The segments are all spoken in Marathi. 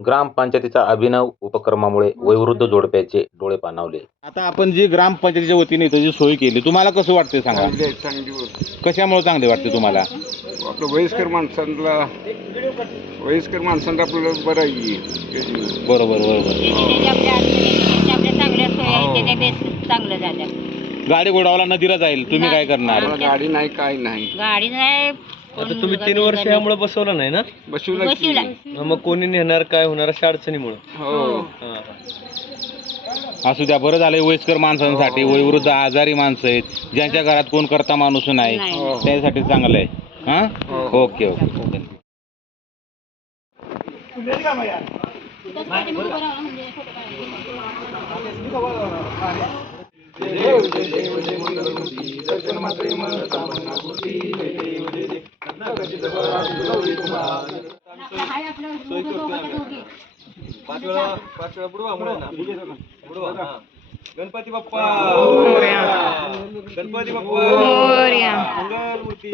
ग्रामपंचायतीचा अभिनव उपक्रमामुळे वयोवृद्ध जोडप्याचे डोळे पाणावले आता आपण जी ग्रामपंचायतीच्या वतीने इथं जी सोय केली तुम्हाला कसं वाटते सांगा? चांगली आहे चांगली गोष्ट. कशामुळे चांगले वाटते तुम्हाला? आपलं वयस्कर माणसांना वयस्कर माणसांना आपल्याला बरं आहे त्याची. बरोबर बरोबर. त्याच्या आपल्या अडचणी, आपल्या चांगल्या सोयी आहेत, त्याच्या बेस चांगलं झालं. गाडी गोडावला नदीला जाईल तुम्ही काय करणार? गाडी नाही काय नाही. गाडी नाही आता तुम्ही तीन वर्ष यामुळे बसवलं नाही ना बसवलं की बसविला मग कोणी नेणार काय होणार अशा अडचणीमुळे हो असू द्या बरं झालंय वयस्कर माणसांसाठी वयोवृद्ध आजारी माणसं आहेत ज्यांच्या घरात कोण करता माणूस नाही नाही. त्यासाठी चांगलं आहे हा ओके ओके पाच वेळा पाच वेळा बुडवा मुलांना बुडवा हा. गणपती बाप्पा. गणपती बाप्पा मंगलमूर्ती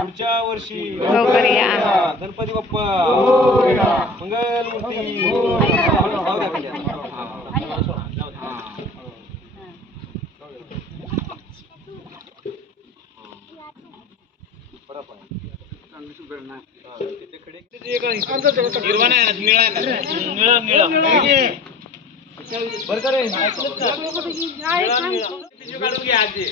पुढच्या वर्षी गणपती बाप्पा मंगलमूर्ती जाऊ द्या खाली. चांगली सुधारणा तिथे खडे बरं का रे? निळा, निळा. ती